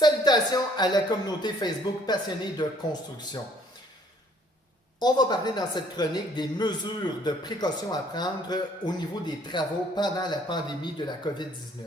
Salutations à la communauté Facebook passionnée de construction. On va parler dans cette chronique des mesures de précaution à prendre au niveau des travaux pendant la pandémie de la COVID-19.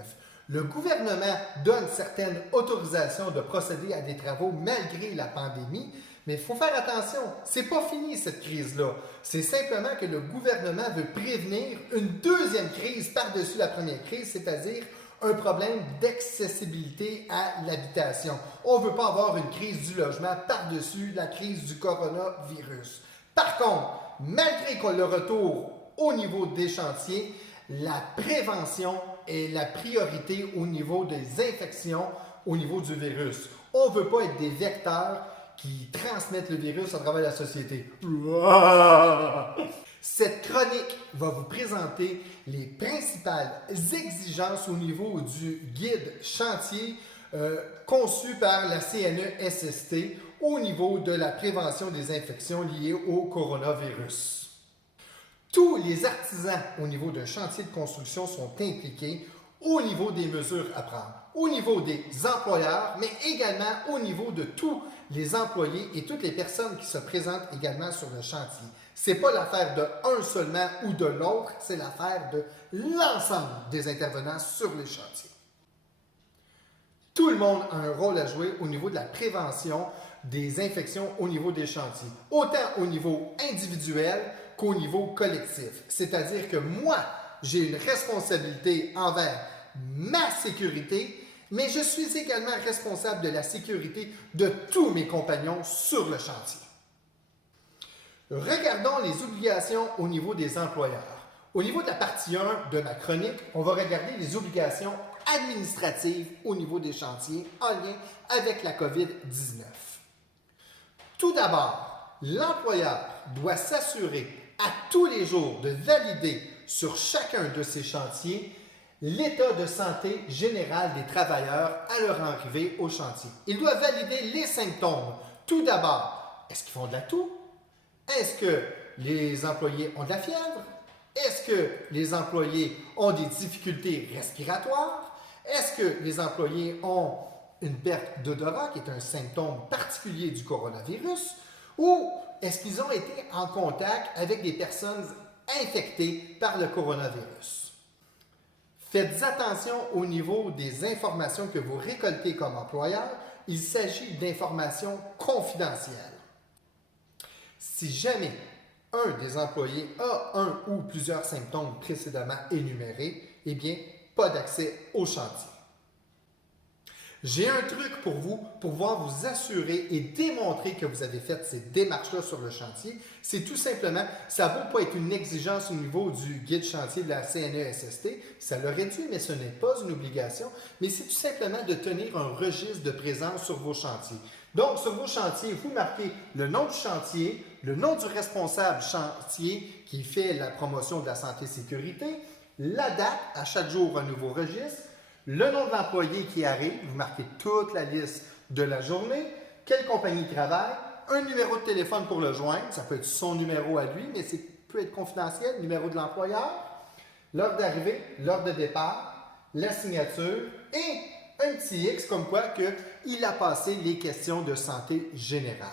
Le gouvernement donne certaines autorisations de procéder à des travaux malgré la pandémie, mais il faut faire attention, c'est pas fini cette crise-là. C'est simplement que le gouvernement veut prévenir une deuxième crise par-dessus la première crise, c'est-à-dire un problème d'accessibilité à l'habitation. On ne veut pas avoir une crise du logement par-dessus la crise du coronavirus. Par contre, malgré le retour au niveau des chantiers, la prévention est la priorité au niveau des infections, au niveau du virus. On ne veut pas être des vecteurs qui transmettent le virus à travers la société. Cette chronique va vous présenter les principales exigences au niveau du guide chantier conçu par la CNESST au niveau de la prévention des infections liées au coronavirus. Tous les artisans au niveau d'un chantier de construction sont impliqués au niveau des mesures à prendre, au niveau des employeurs, mais également au niveau de tous les employés et toutes les personnes qui se présentent également sur le chantier. Ce n'est pas l'affaire de un seulement ou de l'autre, c'est l'affaire de l'ensemble des intervenants sur les chantiers. Tout le monde a un rôle à jouer au niveau de la prévention des infections au niveau des chantiers, autant au niveau individuel qu'au niveau collectif. C'est-à-dire que moi, j'ai une responsabilité envers ma sécurité, mais je suis également responsable de la sécurité de tous mes compagnons sur le chantier. Regardons les obligations au niveau des employeurs. Au niveau de la partie 1 de ma chronique, on va regarder les obligations administratives au niveau des chantiers en lien avec la COVID-19. Tout d'abord, l'employeur doit s'assurer à tous les jours de valider sur chacun de ses chantiers l'état de santé général des travailleurs à leur arrivée au chantier. Il doit valider les symptômes. Tout d'abord, est-ce qu'ils font de la toux? Est-ce que les employés ont de la fièvre? Est-ce que les employés ont des difficultés respiratoires? Est-ce que les employés ont une perte d'odorat, qui est un symptôme particulier du coronavirus? Ou est-ce qu'ils ont été en contact avec des personnes infectées par le coronavirus? Faites attention au niveau des informations que vous récoltez comme employeur. Il s'agit d'informations confidentielles. Si jamais un des employés a un ou plusieurs symptômes précédemment énumérés, eh bien, pas d'accès au chantier. J'ai un truc pour vous pour pouvoir vous assurer et démontrer que vous avez fait ces démarches-là sur le chantier. C'est tout simplement, ça ne vaut pas être une exigence au niveau du guide chantier de la CNESST, ça l'aurait dû, mais ce n'est pas une obligation, mais c'est tout simplement de tenir un registre de présence sur vos chantiers. Donc, sur vos chantiers, vous marquez le nom du chantier, le nom du responsable chantier qui fait la promotion de la santé et sécurité, la date, à chaque jour un nouveau registre, le nom de l'employé qui arrive, vous marquez toute la liste de la journée, quelle compagnie travaille, un numéro de téléphone pour le joindre, ça peut être son numéro à lui, mais ça peut être confidentiel, numéro de l'employeur, l'heure d'arrivée, l'heure de départ, la signature et un petit X comme quoi qu'il a passé les questions de santé générale.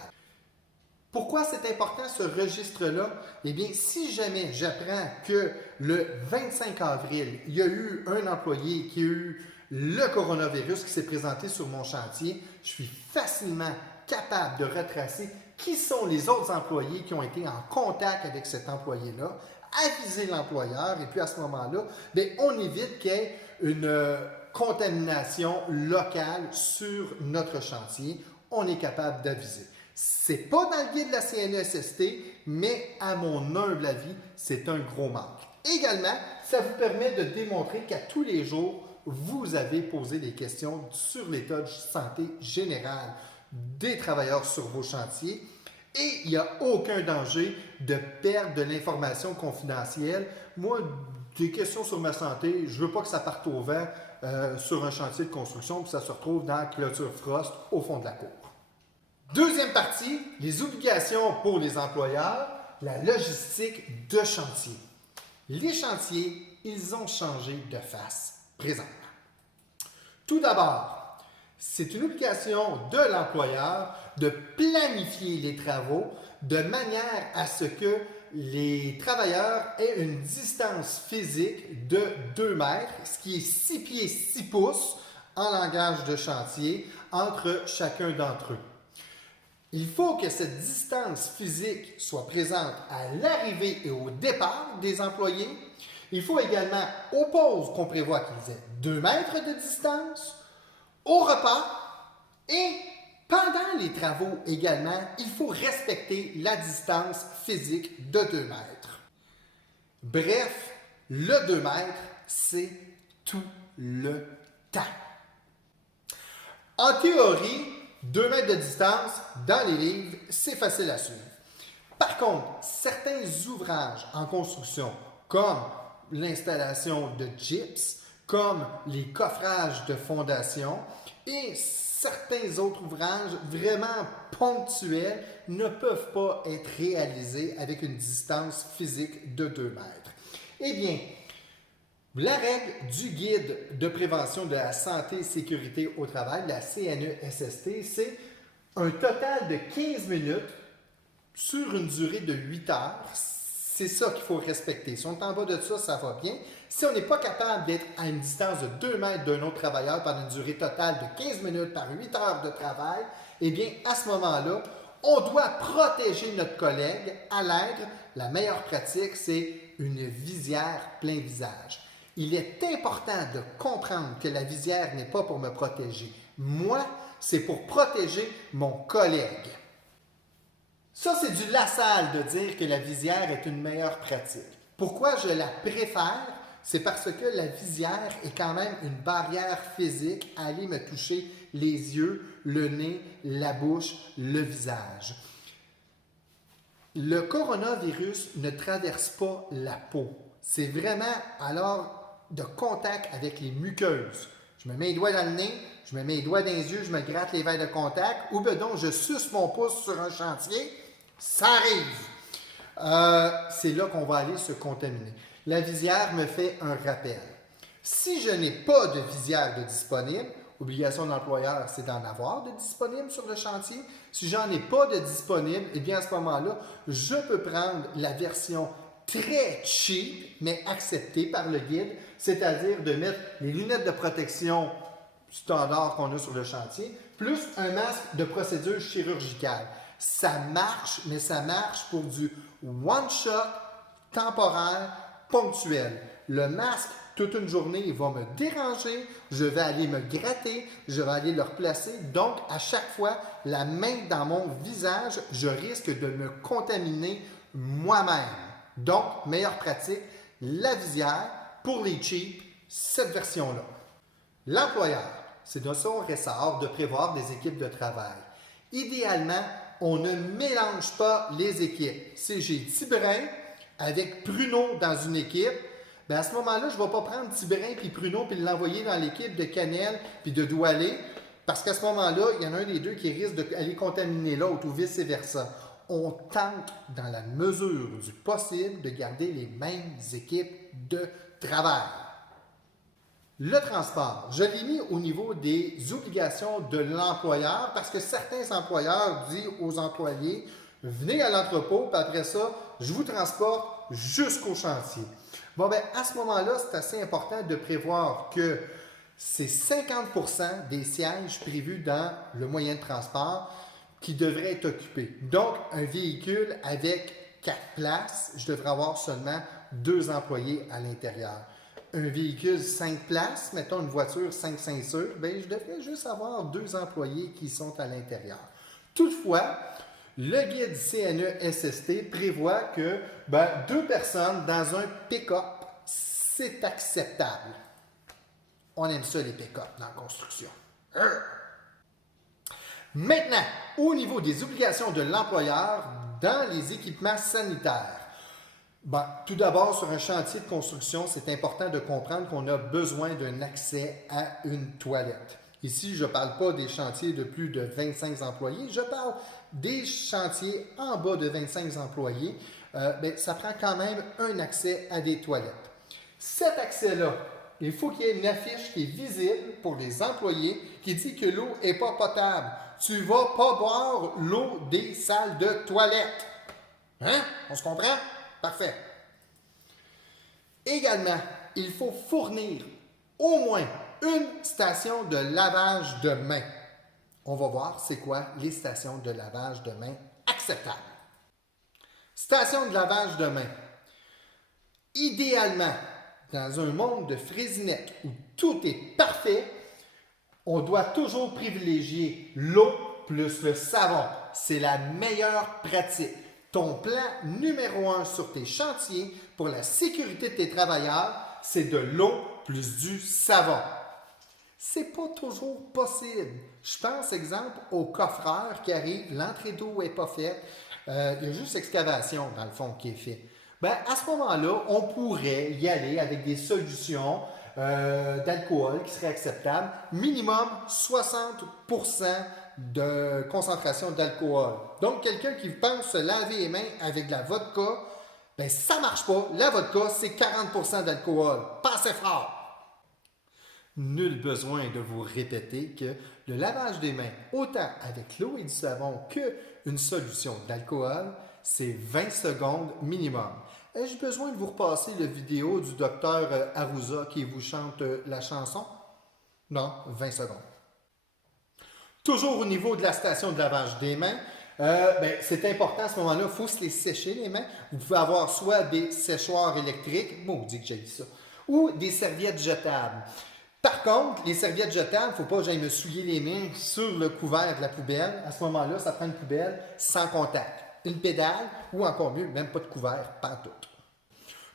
Pourquoi c'est important ce registre-là? Eh bien, si jamais j'apprends que le 25 avril, il y a eu un employé qui a eu le coronavirus qui s'est présenté sur mon chantier, je suis facilement capable de retracer qui sont les autres employés qui ont été en contact avec cet employé-là, aviser l'employeur et puis à ce moment-là, on évite qu'il y ait une contamination locale sur notre chantier. On est capable d'aviser. Ce n'est pas dans le guide de la CNESST, mais à mon humble avis, c'est un gros manque. Également, ça vous permet de démontrer qu'à tous les jours, vous avez posé des questions sur l'état de santé général des travailleurs sur vos chantiers et il n'y a aucun danger de perdre de l'information confidentielle. Moi, des questions sur ma santé, je ne veux pas que ça parte au vent sur un chantier de construction puis ça se retrouve dans la clôture frost au fond de la cour. Deuxième partie, les obligations pour les employeurs, la logistique de chantier. Les chantiers, ils ont changé de face présentement. Tout d'abord, C'est une obligation de l'employeur de planifier les travaux de manière à ce que les travailleurs aient une distance physique de 2 mètres, ce qui est 6 pieds 6 pouces en langage de chantier, entre chacun d'entre eux. Il faut que cette distance physique soit présente à l'arrivée et au départ des employés. Il faut également, aux pauses, qu'on prévoit qu'ils aient 2 mètres de distance, au repas et pendant les travaux également, il faut respecter la distance physique de 2 mètres. Bref, le 2 mètres, c'est tout le temps. En théorie, 2 mètres de distance, dans les livres, c'est facile à suivre. Par contre, certains ouvrages en construction, comme l'installation de gyps, comme les coffrages de fondation et certains autres ouvrages vraiment ponctuels ne peuvent pas être réalisés avec une distance physique de 2 mètres. Eh bien, la règle du guide de prévention de la santé et sécurité au travail, la CNESST, c'est un total de 15 minutes sur une durée de 8 heures. C'est ça qu'il faut respecter. Si on est en bas de ça, ça va bien. Si on n'est pas capable d'être à une distance de 2 mètres d'un autre travailleur pendant une durée totale de 15 minutes par 8 heures de travail, eh bien, à ce moment-là, on doit protéger notre collègue à l'aide. La meilleure pratique, c'est une visière plein visage. Il est important de comprendre que la visière n'est pas pour me protéger. Moi, c'est pour protéger mon collègue. Ça, c'est du LaSalle de dire que la visière est une meilleure pratique. Pourquoi je la préfère? C'est parce que la visière est quand même une barrière physique à aller me toucher les yeux, le nez, la bouche, le visage. Le coronavirus ne traverse pas la peau. C'est vraiment alors de contact avec les muqueuses. Je me mets les doigts dans le nez, je me mets les doigts dans les yeux, je me gratte les verres de contact, ou ben donc je suce mon pouce sur un chantier, ça arrive. C'est là qu'on va aller se contaminer. La visière me fait un rappel. Si je n'ai pas de visière de disponible, obligation de l'employeur, c'est d'en avoir de disponible sur le chantier. Si j'en ai pas de disponible, eh bien à ce moment-là, je peux prendre la version très cheap, mais acceptée par le guide, c'est-à-dire de mettre les lunettes de protection standard qu'on a sur le chantier, plus un masque de procédure chirurgicale. Ça marche, mais ça marche pour du one-shot, temporaire, ponctuel. Le masque, toute une journée, il va me déranger, je vais aller me gratter, je vais aller le replacer. Donc, à chaque fois, la main dans mon visage, je risque de me contaminer moi-même. Donc, meilleure pratique, la visière, pour les cheap, cette version-là. L'employeur, c'est de son ressort de prévoir des équipes de travail. Idéalement, on ne mélange pas les équipes. Si j'ai Tibrin avec Pruneau dans une équipe, bien à ce moment-là, je ne vais pas prendre Tibrin puis Pruneau puis l'envoyer dans l'équipe de Cannelle puis de Doualé, parce qu'à ce moment-là, il y en a un des deux qui risque d'aller contaminer l'autre ou vice-versa. On tente, dans la mesure du possible, de garder les mêmes équipes de travail. Le transport, je l'ai mis au niveau des obligations de l'employeur parce que certains employeurs disent aux employés, venez à l'entrepôt, puis après ça, je vous transporte jusqu'au chantier. Bon, bien, à ce moment-là, c'est assez important de prévoir que c'est 50% des sièges prévus dans le moyen de transport qui devraient être occupés. Donc, un véhicule avec 4 places, je devrais avoir seulement 2 employés à l'intérieur. Un véhicule 5 places, mettons une voiture 5 ceintures, bien, je devrais juste avoir 2 employés qui sont à l'intérieur. Toutefois, le guide CNESST prévoit que 2 personnes dans un pick-up, c'est acceptable. On aime ça, les pick-up dans la construction. Maintenant, au niveau des obligations de l'employeur dans les équipements sanitaires. Tout d'abord, sur un chantier de construction, c'est important de comprendre qu'on a besoin d'un accès à une toilette. Ici, je ne parle pas des chantiers de plus de 25 employés, je parle des chantiers en bas de 25 employés. Ça prend quand même un accès à des toilettes. Cet accès-là, il faut qu'il y ait une affiche qui est visible pour les employés qui dit que l'eau n'est pas potable. Tu ne vas pas boire l'eau des salles de toilette. Hein? On se comprend? Parfait. Également, il faut fournir au moins une station de lavage de mains. On va voir c'est quoi les stations de lavage de mains acceptables. Station de lavage de mains. Idéalement, dans un monde de fraisinette où tout est parfait, on doit toujours privilégier l'eau plus le savon. C'est la meilleure pratique. Ton plan numéro 1 sur tes chantiers pour la sécurité de tes travailleurs, c'est de l'eau plus du savon. C'est pas toujours possible. Je pense, exemple, au coffreur qui arrive, l'entrée d'eau n'est pas faite, il y a juste excavation, dans le fond, qui est fait. Ben, à ce moment-là, on pourrait y aller avec des solutions d'alcool qui seraient acceptables. Minimum 60% de concentration d'alcool. Donc, quelqu'un qui pense se laver les mains avec de la vodka, ben, ça ne marche pas. La vodka, c'est 40% d'alcool. Pas assez fort. Nul besoin de vous répéter que le lavage des mains, autant avec l'eau et du savon qu'une solution d'alcool, c'est 20 secondes minimum. Ai-je besoin de vous repasser la vidéo du docteur Arruza qui vous chante la chanson? Non, 20 secondes. Toujours au niveau de la station de lavage des mains, c'est important à ce moment-là, il faut se les sécher les mains. Vous pouvez avoir soit des séchoirs électriques, maudit que j'ai dit ça, ou des serviettes jetables. Par contre, les serviettes jetables, il ne faut pas que j'aille me souiller les mains sur le couvert de la poubelle. À ce moment-là, ça prend une poubelle sans contact. Une pédale ou encore mieux, même pas de couvert, pantoute.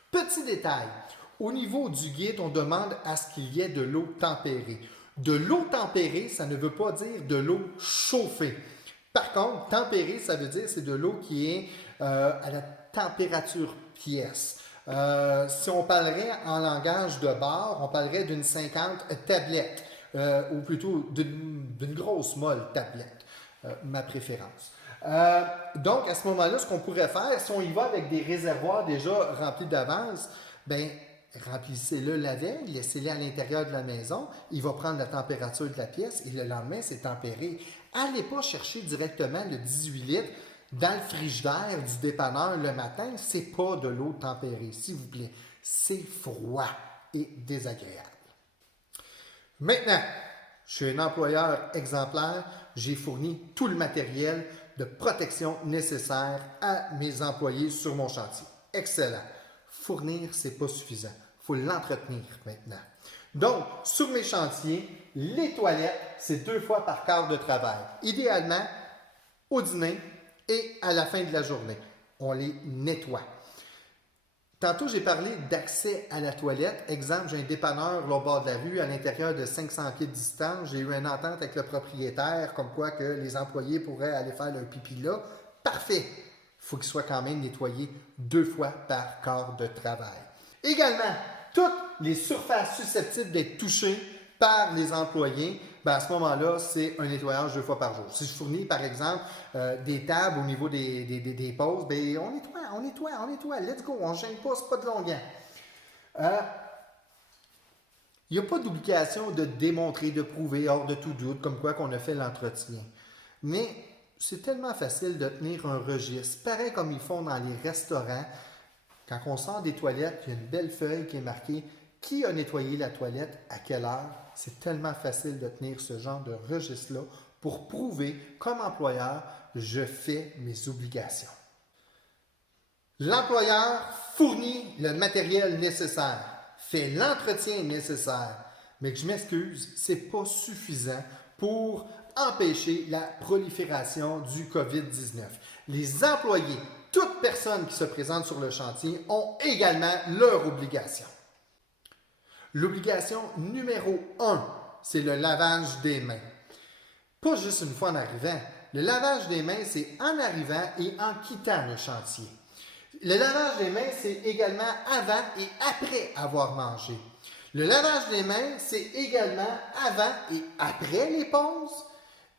Petit détail, au niveau du guide, on demande à ce qu'il y ait de l'eau tempérée. De l'eau tempérée, ça ne veut pas dire de l'eau chauffée. Par contre, tempérée, ça veut dire c'est de l'eau qui est à la température pièce. Si on parlerait en langage de bar, on parlerait d'une 50 tablette, ou plutôt d'une grosse molle tablette, ma préférence. Donc, à ce moment-là, ce qu'on pourrait faire, si on y va avec des réservoirs déjà remplis d'avance, ben remplissez-le la veille, laissez-le à l'intérieur de la maison, il va prendre la température de la pièce et le lendemain, c'est tempéré. Allez pas chercher directement le 18 litres dans le frigidaire du dépanneur le matin, c'est pas de l'eau tempérée, s'il vous plaît. C'est froid et désagréable. Maintenant, je suis un employeur exemplaire, j'ai fourni tout le matériel de protection nécessaire à mes employés sur mon chantier. Excellent. Fournir, ce n'est pas suffisant. Il faut l'entretenir maintenant. Donc, sur mes chantiers, les toilettes, c'est 2 fois par quart de travail. Idéalement, au dîner et à la fin de la journée. On les nettoie. Tantôt, j'ai parlé d'accès à la toilette. Exemple, j'ai un dépanneur au bord de la rue, à l'intérieur de 500 pieds de distance. J'ai eu une entente avec le propriétaire, comme quoi que les employés pourraient aller faire leur pipi là. Parfait! Il faut qu'il soit quand même nettoyé 2 fois par quart de travail. Également, toutes les surfaces susceptibles d'être touchées par les employés, à ce moment-là, c'est un nettoyage 2 fois par jour. Si je fournis, par exemple, des tables au niveau des pauses, on nettoie, let's go, on ne gêne pas, c'est pas de longueur. Il n'y a pas d'obligation de démontrer, de prouver, hors de tout doute, comme quoi qu'on a fait l'entretien. Mais c'est tellement facile de tenir un registre, pareil comme ils font dans les restaurants. Quand on sort des toilettes, il y a une belle feuille qui est marquée qui a nettoyé la toilette, à quelle heure. C'est tellement facile de tenir ce genre de registre-là pour prouver, comme employeur, je fais mes obligations. L'employeur fournit le matériel nécessaire, fait l'entretien nécessaire, mais que je m'excuse, ce n'est pas suffisant pour empêcher la prolifération du COVID-19. Les employés, toute personne qui se présente sur le chantier, ont également leurs obligations. L'obligation numéro 1, c'est le lavage des mains. Pas juste une fois en arrivant. Le lavage des mains, c'est en arrivant et en quittant le chantier. Le lavage des mains, c'est également avant et après avoir mangé. Le lavage des mains, c'est également avant et après les pauses.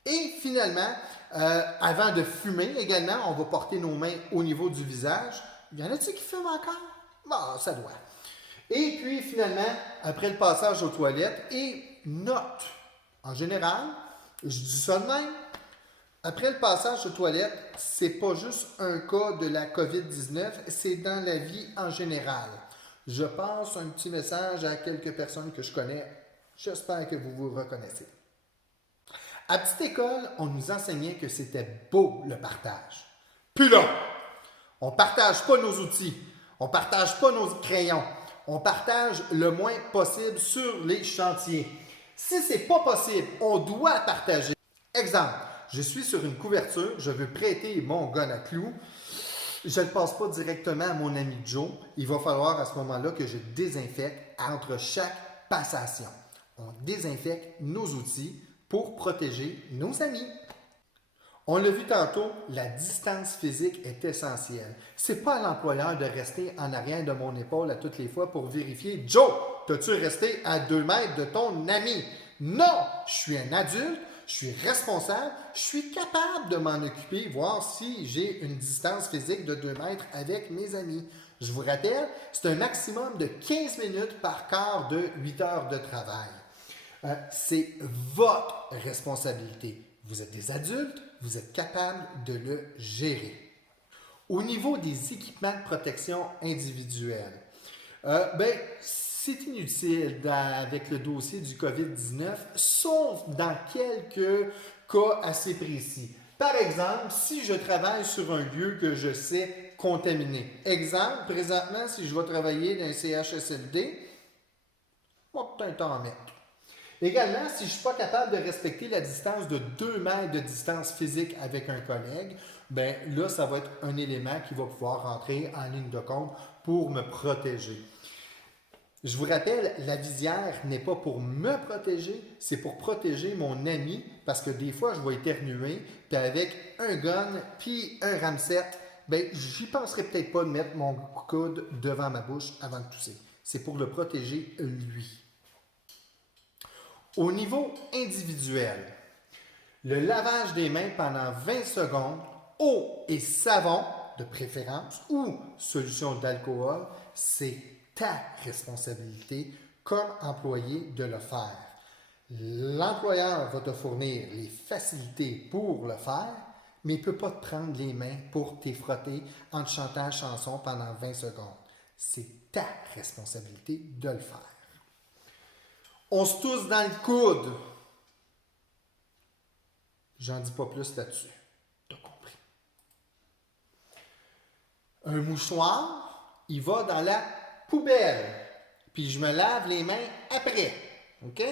Et finalement, avant de fumer également, on va porter nos mains au niveau du visage. Il y en a-t-il qui fument encore? Bon, ça doit. Et puis finalement, après le passage aux toilettes, et note, en général, je dis ça de même, après le passage aux toilettes, c'est pas juste un cas de la COVID-19, c'est dans la vie en général. Je passe un petit message à quelques personnes que je connais. J'espère que vous vous reconnaissez. À petite école, on nous enseignait que c'était beau le partage. Puis là, on ne partage pas nos outils, on ne partage pas nos crayons, on partage le moins possible sur les chantiers. Si ce n'est pas possible, on doit partager. Exemple, je suis sur une couverture, je veux prêter mon gun à clous. Je ne le passe pas directement à mon ami Joe. Il va falloir à ce moment-là que je désinfecte entre chaque passation. On désinfecte nos outils pour protéger nos amis. On l'a vu tantôt, la distance physique est essentielle. Ce n'est pas à l'employeur de rester en arrière de mon épaule à toutes les fois pour vérifier « Joe, t'as-tu resté à 2 mètres de ton ami? » Non, je suis un adulte, je suis responsable, je suis capable de m'en occuper, voir si j'ai une distance physique de 2 mètres avec mes amis. Je vous rappelle, c'est un maximum de 15 minutes par quart de 8 heures de travail. C'est votre responsabilité. Vous êtes des adultes, vous êtes capables de le gérer. Au niveau des équipements de protection individuelle, c'est inutile avec le dossier du COVID-19, sauf dans quelques cas assez précis. Par exemple, si je travaille sur un lieu que je sais contaminé. Exemple, présentement, si je vais travailler dans un CHSLD, on va peut-être en mettre. Également, si je ne suis pas capable de respecter la distance de 2 mètres de distance physique avec un collègue, bien là, ça va être un élément qui va pouvoir rentrer en ligne de compte pour me protéger. Je vous rappelle, la visière n'est pas pour me protéger, c'est pour protéger mon ami parce que des fois, je vais éternuer, puis avec un gun puis un ramset, bien, j'y penserais peut-être pas de mettre mon coude devant ma bouche avant de tousser. C'est pour le protéger lui. Au niveau individuel, le lavage des mains pendant 20 secondes, eau et savon de préférence ou solution d'alcool, c'est ta responsabilité comme employé de le faire. L'employeur va te fournir les facilités pour le faire, mais il ne peut pas te prendre les mains pour t'effrotter en te chantant la chanson pendant 20 secondes. C'est ta responsabilité de le faire. On se tousse dans le coude. J'en dis pas plus là-dessus. T'as compris. Un mouchoir, il va dans la poubelle. Puis je me lave les mains après. OK?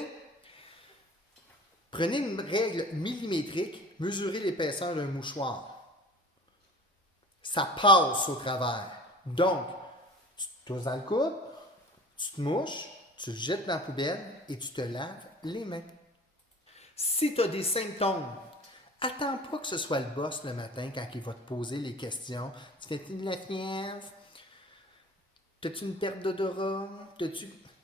Prenez une règle millimétrique, mesurez l'épaisseur d'un mouchoir. Ça passe au travers. Donc, tu te tousses dans le coude, tu te mouches, tu le jettes dans la poubelle et tu te laves les mains. Si tu as des symptômes, attends pas que ce soit le boss le matin quand il va te poser les questions. Tu fais-tu de la fièvre? T'as-tu une perte d'odorat?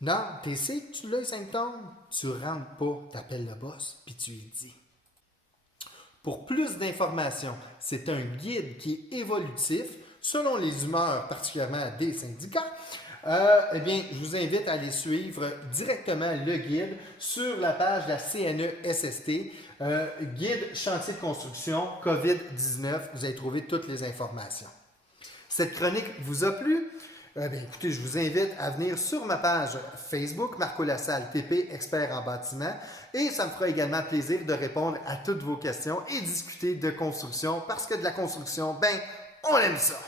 Non, tu sais que tu as les symptômes. Tu rentres pas, tu appelles le boss puis tu lui dis. Pour plus d'informations, c'est un guide qui est évolutif selon les humeurs, particulièrement des syndicats. Je vous invite à aller suivre directement le guide sur la page de la CNESST, guide chantier de construction COVID-19. Vous allez trouver toutes les informations. Cette chronique vous a plu? Écoutez, je vous invite à venir sur ma page Facebook, Marco Lassalle, TP, expert en bâtiment, et ça me fera également plaisir de répondre à toutes vos questions et discuter de construction, parce que de la construction, on aime ça!